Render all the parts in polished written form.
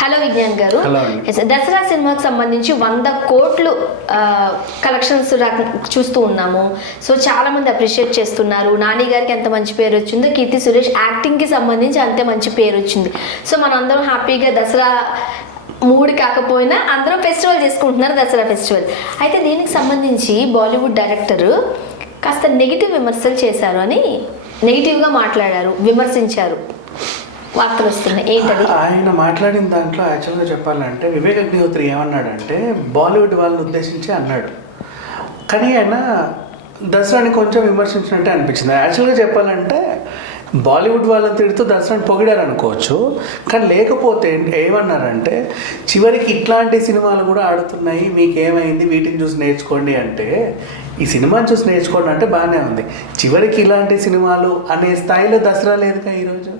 Hello Vignan గారు, దసరా సినిమాకి సంబంధించి 100 కోట్లు కలెక్షన్స్ చూస్తూ ఉన్నాము. సో చాలా మంది అప్రిషియేట్ చేస్తున్నారు. నాని గారికి ఎంత మంచి పేరు వచ్చిందో కీర్తి సురేష్ యాక్టింగ్కి సంబంధించి అంతే మంచి పేరు వచ్చింది. సో మనందరం హ్యాపీగా దసరా మూడు కాకపోయినా అందరూ ఫెస్టివల్ చేసుకుంటున్నారు, దసరా ఫెస్టివల్. అయితే దీనికి సంబంధించి బాలీవుడ్ డైరెక్టర్ కాస్త నెగిటివ్ విమర్శలు చేశారు అని నెగిటివ్గా మాట్లాడారు, విమర్శించారు, వార్తలు వస్తున్నాయి. ఏంటది? ఆయన మాట్లాడిన దాంట్లో యాక్చువల్గా చెప్పాలంటే వివేక్ అగ్నిహోత్రి ఏమన్నాడంటే బాలీవుడ్ వాళ్ళని ఉద్దేశించి అన్నాడు, కానీ ఆయన దసరాని కొంచెం విమర్శించినట్టే అనిపించింది. యాక్చువల్గా చెప్పాలంటే బాలీవుడ్ వాళ్ళని తిడుతూ దసరాని పొగిడారు అనుకోవచ్చు, కానీ లేకపోతే ఏమన్నారంటే చివరికి ఇట్లాంటి సినిమాలు కూడా ఆడుతున్నాయి, మీకేమైంది వీటిని చూసి నేర్చుకోండి అంటే, ఈ సినిమాని చూసి నేర్చుకోండి అంటే బాగానే ఉంది, చివరికి ఇలాంటి సినిమాలు అనే స్థాయిలో దసరా లేదుగా ఈరోజు,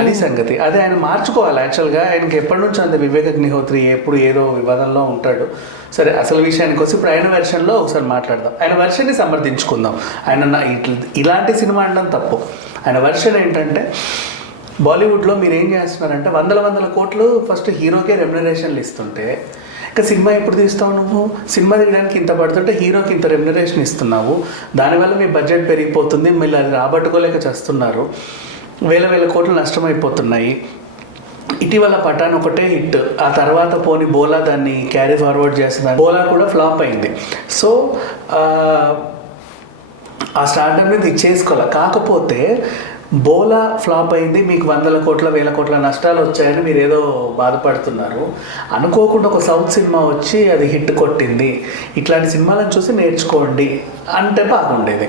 అది సంగతి. అదే ఆయన మార్చుకోవాలి. యాక్చువల్గా ఆయనకి ఎప్పటి నుంచో అంతే వివేక్ అగ్నిహోత్రి ఎప్పుడు ఏదో వివాదంలో ఉంటాడు. సరే, అసలు విషయానికి వస్తే ఇప్పుడు ఆయన వెర్షన్లో ఒకసారి మాట్లాడదాం. ఆయన వెర్షన్ని సమర్థించుకుందాం. ఆయన ఇలాంటి సినిమా అనడం తప్పు. ఆయన వెర్షన్ ఏంటంటే, బాలీవుడ్లో మీరు ఏం చేస్తున్నారంటే వందల కోట్లు ఫస్ట్ హీరోకే రెమ్యునరేషన్లు ఇస్తుంటే, ఇంకా సినిమా ఎప్పుడు తీస్తావు నువ్వు? సినిమా తీయడానికి ఇంత పడుతుంటే హీరోకి ఇంత రెమ్యునరేషన్ ఇస్తున్నావు, దానివల్ల మీ బడ్జెట్ పెరిగిపోతుంది, మీరు అది రాబట్టుకోలేక చేస్తున్నారు, వేల కోట్లు నష్టమైపోతున్నాయి. ఇటీవల పఠాన్ ఒకటే హిట్, ఆ తర్వాత పోని బోలా దాన్ని క్యారీ ఫార్వర్డ్ చేస్తుంది, బోలా కూడా ఫ్లాప్ అయింది. సో ఆ స్టార్టప్ మీద ఇచ్చేసుకోవాలి. కాకపోతే బోలా ఫ్లాప్ అయింది, మీకు 100 కోట్ల నష్టాలు వచ్చాయని మీరు ఏదో బాధపడుతున్నారు. అనుకోకుండా ఒక సౌత్ సినిమా వచ్చి అది హిట్ కొట్టింది, ఇట్లాంటి సినిమాలను చూసి నేర్చుకోండి అంటే బాగుండేది.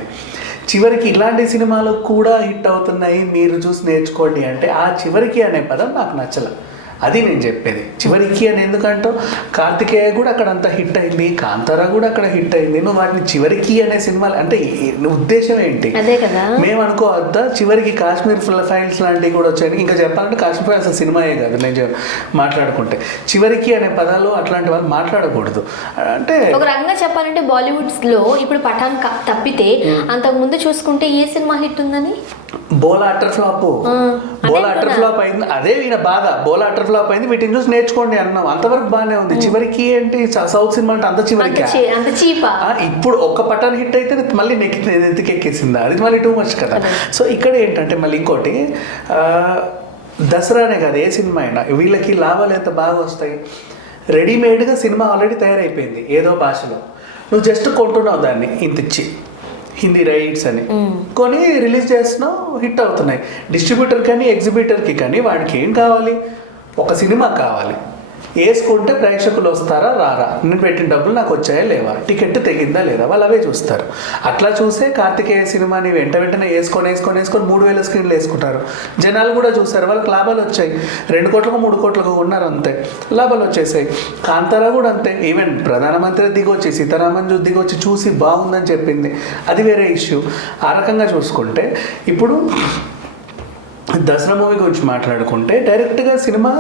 చివరికి ఇలాంటి సినిమాలు కూడా హిట్ అవుతున్నాయి, మీరు చూసి నేర్చుకోండి అంటే ఆ చివరికి అనే పదం నాకు నచ్చలే. అది నేను చెప్పేది. చివరికి అని ఎందుకంటో కార్తికేయ కూడా అక్కడ అంత హిట్ అయింది, కాంతారా కూడా అక్కడ హిట్ అయింది, నువ్వు వాటిని చివరికి అనే సినిమాలు అంటే ఉద్దేశం ఏంటి? మేము అనుకోవద్దా చివరికి కాశ్మీర్ ఫైల్స్ లాంటివి కూడా వచ్చాయి. ఇంకా చెప్పాలంటే కాశ్మీర్ ఫైల్స్ అసలు సినిమాయే కాదు. నేను మాట్లాడుకుంటే చివరికి అనే పదాలు అట్లాంటి వాళ్ళు మాట్లాడకూడదు. అంటే ఒక రకంగా చెప్పాలంటే బాలీవుడ్లో ఇప్పుడు పఠాన్ తప్పితే అంతకు ముందు చూసుకుంటే ఏ సినిమా హిట్ ఉందని? బోలా అటర్ ఫ్లాప్, బోలా అటర్ ఫ్లాప్ అయింది. అదే ఈయన బాధ, బోలా అటర్ ఫ్లాప్ అయింది, వీటిని చూసి నేర్చుకోండి అన్నాం, అంతవరకు బాగానే ఉంది. చివరికి ఏంటి సౌత్ సినిమా అంటే అంత చివరికి ఇప్పుడు ఒక్క పటాన్ హిట్ అయితే మళ్ళీ నెత్తికెక్కేసిందా, అది మళ్ళీ టూ మచ్ కదా. సో ఇక్కడ ఏంటంటే మళ్ళీ ఇంకోటి, దసరానే కాదు ఏ సినిమా అయినా వీళ్ళకి లాభాలు ఎంత బాగా వస్తాయి. రెడీమేడ్గా సినిమా ఆల్రెడీ తయారైపోయింది ఏదో భాషలో, నువ్వు జస్ట్ కొంటున్నావు దాన్ని ఇంత ఇచ్చి, హిందీ రైట్స్ అని కొని రిలీజ్ చేస్తున్నావు, హిట్ అవుతున్నాయి. డిస్ట్రిబ్యూటర్ కానీ ఎగ్జిబిటర్కి కానీ వాడికి ఏం కావాలి? ఒక సినిమా కావాలి, వేసుకుంటే ప్రేక్షకులు వస్తారా రారా, నేను పెట్టిన డబ్బులు నాకు వచ్చాయా లేవా, టికెట్ తెగిందా లేదా, వాళ్ళు అవే చూస్తారు. అట్లా చూసే కార్తికేయ సినిమాని వెంటనే వేసుకొని 3000 స్క్రీన్లు వేసుకుంటారు. జనాలు కూడా చూస్తారు, వాళ్ళకి లాభాలు వచ్చాయి. 2 కోట్లకు 3 కోట్లకు ఉన్నారు అంతే, లాభాలు వచ్చేసాయి. కాంతారా కూడా అంతే. ఈవెన్ ప్రధానమంత్రి దిగొచ్చి సీతారామన్ దిగొచ్చి చూసి బాగుందని చెప్పింది, అది వేరే ఇష్యూ. ఆ రకంగా చూసుకుంటే ఇప్పుడు దసరా మూవీ గురించి మాట్లాడుకుంటే డైరెక్ట్గా సినిమా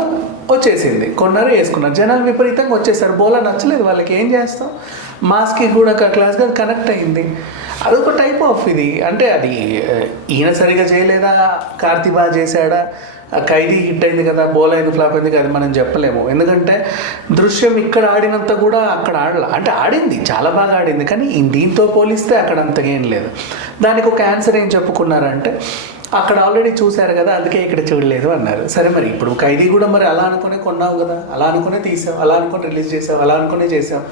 వచ్చేసింది, కొన్నారు, వేసుకున్నారు, జనాలు విపరీతంగా వచ్చేసారు. బోలా నచ్చలేదు వాళ్ళకి, ఏం చేస్తాం? మాస్కి కూడా క్లాస్గా కనెక్ట్ అయింది. అదొక టైప్ ఆఫ్ ఇది. అంటే అది ఈయన సరిగా చేయలేదా, కార్తీ బాగా చేశాడా, ఖైదీ హిట్ అయింది కదా, బోలా ఎందుకు ఫ్లాప్ అయింది కదా మనం చెప్పలేము. ఎందుకంటే దృశ్యం ఇక్కడ ఆడినంత కూడా అక్కడ ఆడలా, అంటే ఆడింది, చాలా బాగా ఆడింది, కానీ దీంతో పోలిస్తే అక్కడ అంతగా ఏం లేదు. దానికి ఒక ఆన్సర్ ఏం చెప్పుకున్నారంటే, అక్కడ ఆల్రెడీ చూశారు కదా అందుకే ఇక్కడ చూడలేదు అన్నారు. సరే, మరి ఇప్పుడు ఖైదీ కూడా మరి అలా అనుకునే కొన్నావు కదా, అలా అనుకునే తీసావు, అలా అనుకుని రిలీజ్ చేసావు, అలా అనుకునే చేసావు.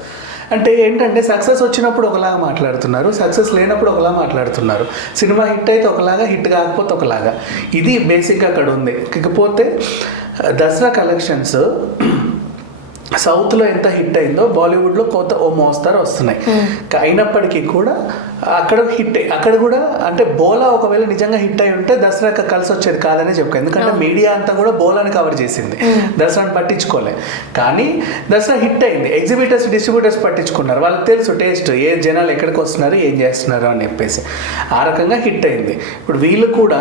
అంటే ఏంటంటే సక్సెస్ వచ్చినప్పుడు ఒకలాగా మాట్లాడుతున్నారు, సక్సెస్ లేనప్పుడు ఒకలా మాట్లాడుతున్నారు. సినిమా హిట్ అయితే ఒకలాగా, హిట్ కాకపోతే ఒకలాగా. ఇది బేసిక్గా అక్కడ ఉంది. ఇకపోతే దసరా కలెక్షన్స్ సౌత్లో ఎంత హిట్ అయిందో బాలీవుడ్లో ఓ మోస్తారు వస్తున్నాయి. అయినప్పటికీ కూడా అక్కడ హిట్, అక్కడ కూడా అంటే బోలా ఒకవేళ నిజంగా హిట్ అయి ఉంటే దసరా కలిసి వచ్చేది కాదని చెప్పాను. ఎందుకంటే మీడియా అంతా కూడా బోలాని కవర్ చేసింది, దసరాని పట్టించుకోలే. కానీ దసరా హిట్ అయింది, ఎగ్జిబిటర్స్ డిస్ట్రిబ్యూటర్స్ పట్టించుకున్నారు, వాళ్ళకి తెలుసు టేస్ట్, ఏ జనాలు ఎక్కడికి వస్తున్నారు, ఏం చేస్తున్నారు అని చెప్పేసి. ఆ రకంగా హిట్ అయింది. ఇప్పుడు వీళ్ళు కూడా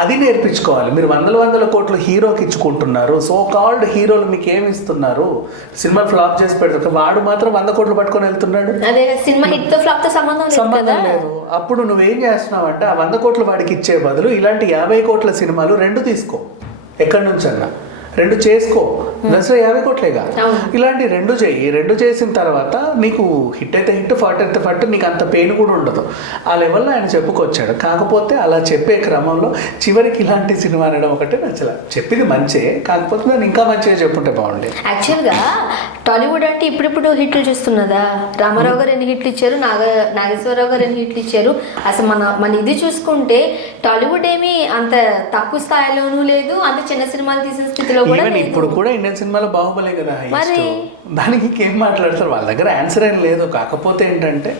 అది నేర్పించుకోవాలి. మీరు 100 కోట్లు హీరోకి ఇచ్చుకుంటున్నారు, సో కాల్డ్ హీరోలు మీకు ఏమి ఇస్తున్నారు? సినిమా ఫ్లాప్ చేసి పెడతారు, వాడు మాత్రం 100 కోట్లు పట్టుకొని వెళ్తున్నాడు, సంబంధం లేదు. అప్పుడు నువ్వేం చేస్తున్నావు అంటే ఆ 100 కోట్లు వాడికి ఇచ్చే బదులు ఇలాంటి 50 కోట్ల సినిమాలు 2 తీసుకో, ఎక్కడి నుంచన్నా 2 చేసుకో, దసరా 50 కోట్లేగా. అవును. ఇలాంటి 2 చేయి, 2 చేసిన తర్వాత నీకు హిట్ అయితే హిట్, ఫట్ అయితే ఫట్, నీకు అంత పెయిన్ కూడా ఉండదు. ఆ లెవెల్లో ఆయన చెప్పుకొచ్చాడు. కాకపోతే అలా చెప్పే క్రమంలో చివరికి ఇలాంటి సినిమా అనడం ఒకటే నచ్చల. చెప్పింది మంచే, కాకపోతే నేను ఇంకా మంచిగా చెప్పుంటే బాగుండే. యాక్చువల్గా టాలీవుడ్ అంటే ఇప్పుడిప్పుడు హిట్లు చూస్తున్నదా? రామారావు గారు ఎన్ని హిట్లు ఇచ్చారు, నాగేశ్వరరావు గారు ఎన్ని హిట్లు ఇచ్చారు. అసలు మన ఇది చూసుకుంటే టాలీవుడ్ ఏమి అంత తక్కువ స్థాయిలోనూ లేదు, అంత చిన్న సినిమాలు తీసిన స్థితిలో కూడా ఈవెన్ లేదు. ఇప్పుడు కూడా ఇండియన్ సినిమాలో బాహుబలే కదా మరి? దానికి ఇంకేం మాట్లాడతారు, వాళ్ళ దగ్గర ఆన్సర్ ఏం లేదు. కాకపోతే ఏంటంటే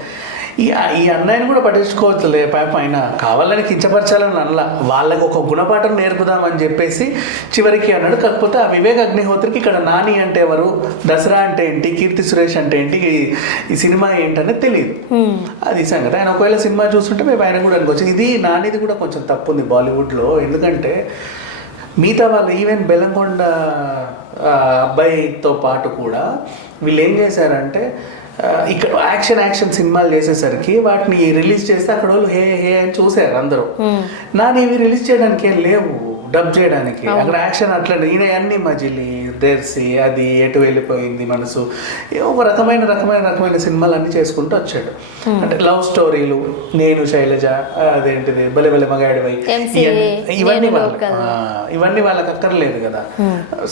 ఈ అన్నయ్యని కూడా పట్టించుకోవచ్చులే, పాప ఆయన కావాలని కించపరచాలని అనలా, వాళ్ళకి ఒక గుణపాఠం నేర్పుదామని చెప్పేసి చివరికి అన్నాడు. కాకపోతే ఆ వివేక్ అగ్నిహోత్రికి ఇక్కడ నాని అంటే ఎవరు, దసరా అంటే ఏంటి, కీర్తి సురేష్ అంటే ఏంటి, ఈ సినిమా ఏంటనేది తెలియదు. అది సంగతి. ఆయన ఒకవేళ సినిమా చూస్తుంటే మేము ఆయన కూడా అనుకోవచ్చు. ఇది నానిది కూడా కొంచెం తప్పు ఉంది బాలీవుడ్లో. ఎందుకంటే మిగతా వాళ్ళు ఈవెన్ బెల్లంకొండ అబ్బాయితో పాటు కూడా వీళ్ళు ఏం చేశారంటే ఇక్కడ యాక్షన్ సినిమాలు చేసేసరికి వాటిని రిలీజ్ చేస్తే అక్కడ వాళ్ళు హే హే అని చూసారు అందరూ. నాని ఇవి రిలీజ్ చేయడానికి ఏం లేవు, డబ్ చేయడానికి. అక్కడ యాక్షన్ అట్లా ఈయన అన్ని మజిలీ దెర్సి అది ఎటు వెళ్ళిపోయింది మనసు, ఒక రకమైన సినిమాలు అన్ని చేసుకుంటూ వచ్చాడు. అంటే లవ్ స్టోరీలు, నేను శైలజ, అదేంటిది బలె బలె మగాడివై, ఇవన్నీ వాళ్ళకి అక్కర్లేదు కదా.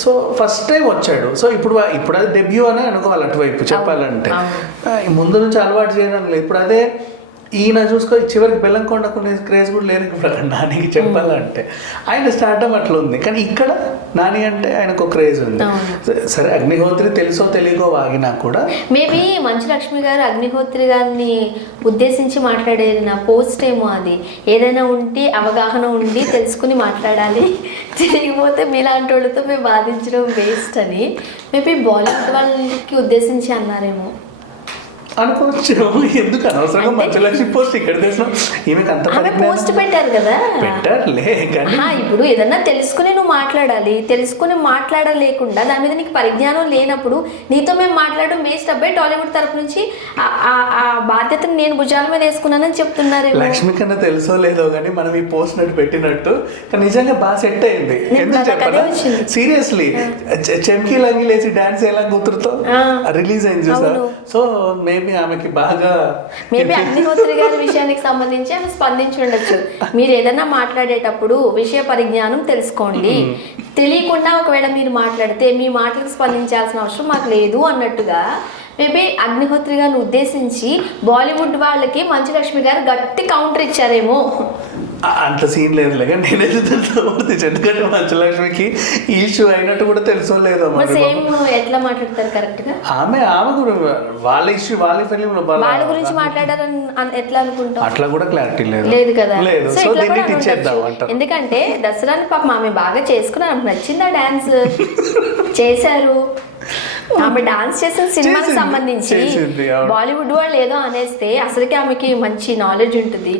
సో ఫస్ట్ టైం వచ్చాడు. సో ఇప్పుడు అది డెబ్యూ అనే అనుకోవాలి అటువైపు చెప్పాలంటే. ముందు నుంచి అలవాటు చేయడం లేదు. ఇప్పుడు అదే ఈయన చూసుకో, చివరికి బెల్లంకొండకు క్రేజ్ కూడా లేదు ఇప్పుడు అక్కడ నానికి చెప్పాలంటే. ఆయన స్టార్టమ్ అట్లా ఉంది, కానీ ఇక్కడ నాని అంటే ఆయనకు క్రేజ్ ఉంది. సరే అగ్నిహోత్రి తెలుసో తెలియకో వాగినా కూడా మేబీ మంచు లక్ష్మి గారు అగ్నిహోత్రి గారిని ఉద్దేశించి మాట్లాడేది నా పోస్ట్ ఏమో. అది ఏదైనా ఉంటే అవగాహన ఉండి తెలుసుకుని మాట్లాడాలి, తెలియకపోతే మీలాంటి వాళ్ళతో మేము బాధించడం వేస్ట్ అని మేబీ బాలీవుడ్ వాళ్ళకి ఉద్దేశించి అన్నారేమో అనుకోవచ్చు. ఎందుకు అనవసరంగా మంచలక్ష్మి పోస్ట్ ఇక్కడ తెచ్చినాం, ఈమెకి అంత పోస్ట్ పెట్టారు కదా, పెట్టారులే. కానీ ఇప్పుడు ఏదన్నా తెలుసుకుని నువ్వు మాట్లాడాలి, తెలుసుకుని మాట్లాడలేకుండా దాని మీద నీకు పరిజ్ఞానం లేనప్పుడు నీతో మేము మాట్లాడడం వేస్ట్. అబ్బాయి టాలీవుడ్ తరపు నుంచి ఆ బాధ్యతను నేను భుజాల మీద వేసుకున్నానని చెప్తున్నారు. లక్ష్మి కన్నా తెలుసో లేదో కానీ మనం ఈ పోస్ట్ నట్టు పెట్టినట్టు నిజంగా బాగా సెట్ అయింది. ఎందుకు చెప్పాలా, సీరియస్లీ చెంకి లంగి లేచి డాన్స్ ఎలా కూతురుతో రిలీజ్ అయింది చూసారు. సో ఆమెకి బాగా అగ్నిహోత్రి గారి విషయానికి సంబంధించి ఆమె స్పందించి ఉండొచ్చు. మీరు ఏదైనా మాట్లాడేటప్పుడు విషయ పరిజ్ఞానం తెలుసుకోండి, తెలియకుండా ఒకవేళ మీరు మాట్లాడితే మీ మాటలకు స్పందించాల్సిన అవసరం మాకు లేదు అన్నట్టుగా మేబీ అగ్నిహోత్రి గారిని ఉద్దేశించి బాలీవుడ్ వాళ్ళకి మంచు లక్ష్మి గారు గట్టి కౌంటర్ ఇచ్చారేమో. అంత సీన్ లేదు కానీ నేనైతే తెలుసు, ఎందుకంటే మంచలక్ష్మికి ఈ ఇష్యూ అయినట్టు కూడా తెలుసో లేదో. ఎట్లా మాట్లాడతారు కరెక్ట్ గా? ఆమె వాళ్ళ ఇష్యూ వాళ్ళ ఫిలిం వాళ్ళ గురించి మాట్లాడారని ఎట్లా అనుకుంటాం? అట్లా కూడా క్లారిటీ లేదు కదా. సో దీన్ని ఇచ్చేద్దాం అంటారు. ఎందుకంటే దసరాని పాపం ఆమె బాగా చేసుకున్నారు, ఆమె నచ్చిందా డాన్స్ చేశారు. ఆమె డాన్స్ చేసిన సినిమాకి సంబంధించి బాలీవుడ్ వాళ్ళు ఏదో అనేస్తే అసలుకి ఆమెకి మంచి నాలెడ్జ్ ఉంటుంది.